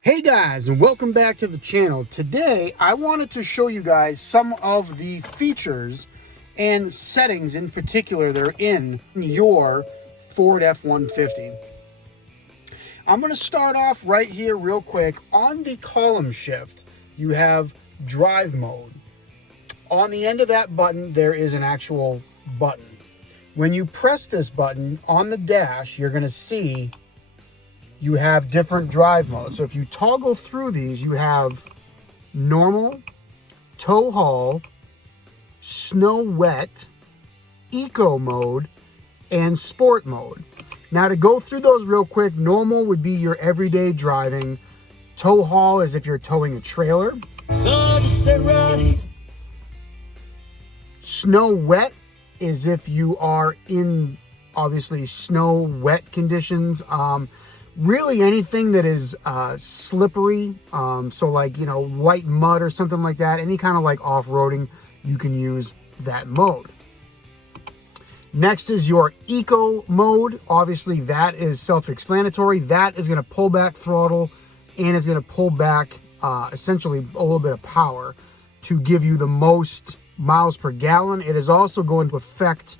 Hey guys, and welcome back to the channel. Today I wanted to show you guys some of the features and settings in particular that are in your Ford F-150. I'm going to start off right here real quick. On the column shift, you have drive mode. On the end of that button, there is an actual button. When you press this button on the dash, you're going to see you have different drive modes. So if you toggle through these, you have normal, tow haul, snow wet, eco mode, and sport mode. Now to go through those real quick, normal would be your everyday driving. Tow haul is if you're towing a trailer. Snow wet is if you are in, obviously, snow wet conditions. Really anything that is slippery, so like, you know, white mud or something like that, any kind of like off-roading, you can use that mode. Next is your eco mode. Obviously that is self-explanatory. That is going to pull back throttle and is going to pull back essentially a little bit of power to give you the most miles per gallon. It is also going to affect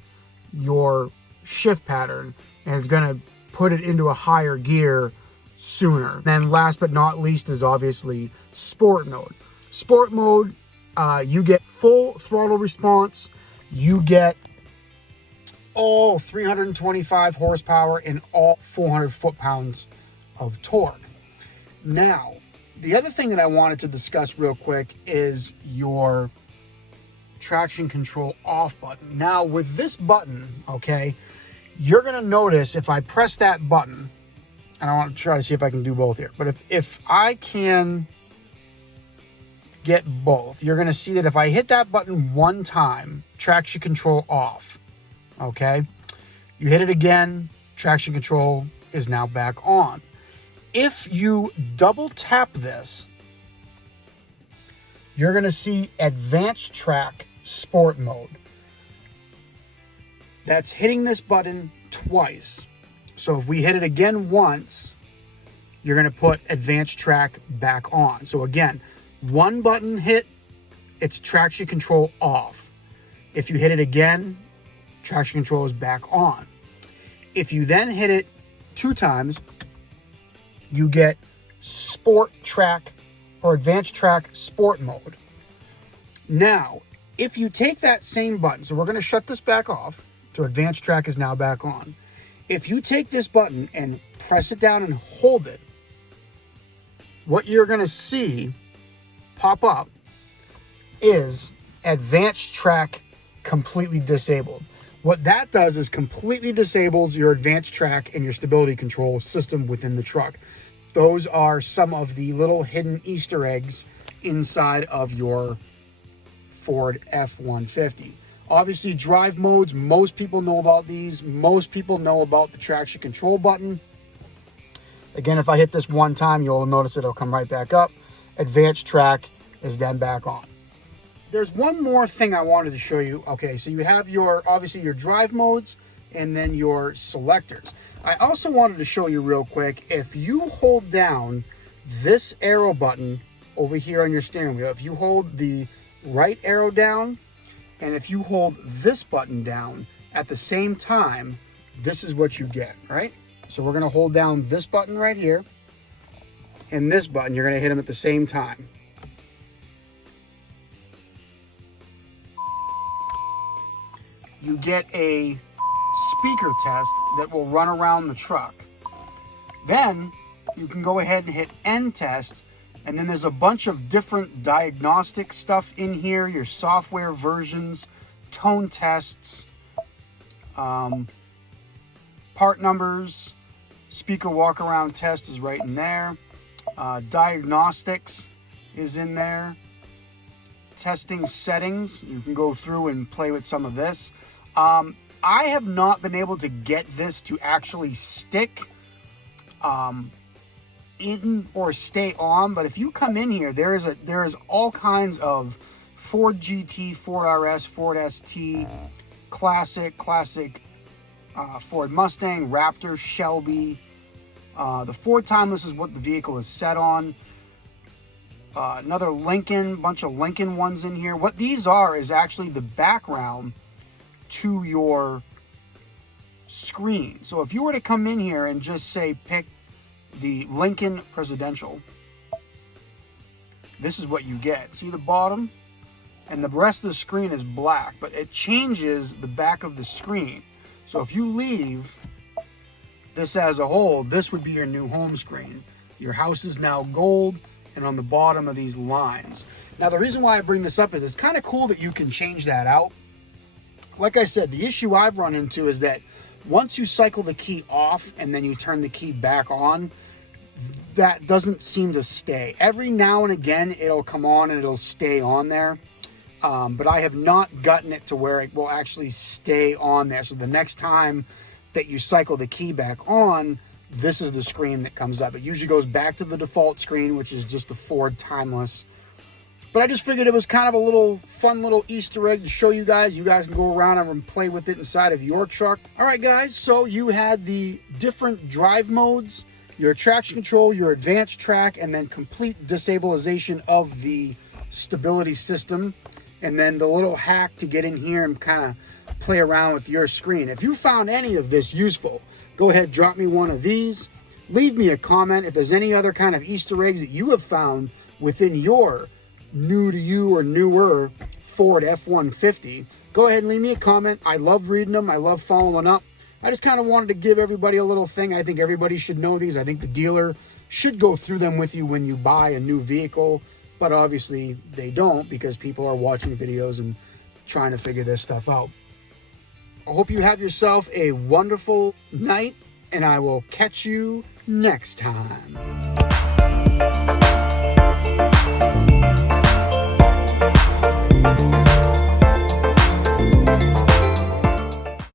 your shift pattern and it's going to put it into a higher gear sooner. Then last but not least is obviously sport mode. Sport mode, you get full throttle response, you get all 325 horsepower and all 400 foot-pounds of torque. Now, the other thing that I wanted to discuss real quick is your traction control off button. Now with this button, okay, you're going to notice if I press that button, and I want to try to see if I can do both here, but if I can get both, you're going to see that if I hit that button one time, traction control off, okay? You hit it again, traction control is now back on. If you double tap this, you're going to see advanced track sport mode. That's hitting this button twice. So if we hit it again once, you're going to put advanced track back on. So again, one button hit, it's traction control off. If you hit it again, traction control is back on. If you then hit it two times, you get sport track or advanced track sport mode. Now, if you take that same button, so we're going to shut this back off. So advanced track is now back on. If you take this button and press it down and hold it, what you're going to see pop up is advanced track completely disabled. What that does is completely disables your advanced track and your stability control system within the truck. Those are some of the little hidden Easter eggs inside of your Ford F-150. Obviously, drive modes, most people know about these. Most people know about the traction control button. Again, if I hit this one time, you'll notice it'll come right back up. Advanced track is then back on. There's one more thing I wanted to show you. Okay, so you have your, obviously your drive modes and then your selectors. I also wanted to show you real quick, if you hold down this arrow button over here on your steering wheel, if you hold the right arrow down, and if you hold this button down at the same time, this is what you get, right? So we're going to hold down this button right here, and this button, you're going to hit them at the same time. You get a speaker test that will run around the truck. Then you can go ahead and hit end test. And then there's a bunch of different diagnostic stuff in here, your software versions, tone tests, part numbers, speaker walk around test is right in there. Diagnostics is in there. Testing settings, you can go through and play with some of this. I have not been able to get this to actually stick in or stay on, but if you come in here, there is all kinds of Ford GT, Ford RS, Ford ST, classic Ford Mustang, Raptor, Shelby, The Ford Timeless is what the vehicle is set on. Another Lincoln, bunch of Lincoln ones in here. What these are is actually the background to your screen. So if you were to come in here and just say pick the Lincoln Presidential, this is what you get. See the bottom? And the rest of the screen is black, but it changes the back of the screen. So if you leave this as a whole, this would be your new home screen. Your house is now gold, and on the bottom of these lines. Now the reason why I bring this up is it's kind of cool that you can change that out. Like I said, the issue I've run into is that once you cycle the key off and then you turn the key back on, that doesn't seem to stay. Every now and again it'll come on and it'll stay on there. But I have not gotten it to where it will actually stay on there. So the next time that you cycle the key back on, this is the screen that comes up. It usually goes back to the default screen, which is just the Ford Timeless. But I just figured it was kind of a little fun little Easter egg to show you guys. You guys can go around and play with it inside of your truck. All right, guys, so you had the different drive modes, your traction control, your advanced track, and then complete disabilization of the stability system. And then the little hack to get in here and kind of play around with your screen. If you found any of this useful, go ahead, drop me one of these. Leave me a comment if there's any other kind of Easter eggs that you have found within your new to you or newer Ford F-150. Go ahead and leave me a comment. I love reading them. I love following up. I just kind of wanted to give everybody a little thing. I think everybody should know these. I think the dealer should go through them with you when you buy a new vehicle, but obviously they don't because people are watching videos and trying to figure this stuff out. I hope you have yourself a wonderful night, and I will catch you next time.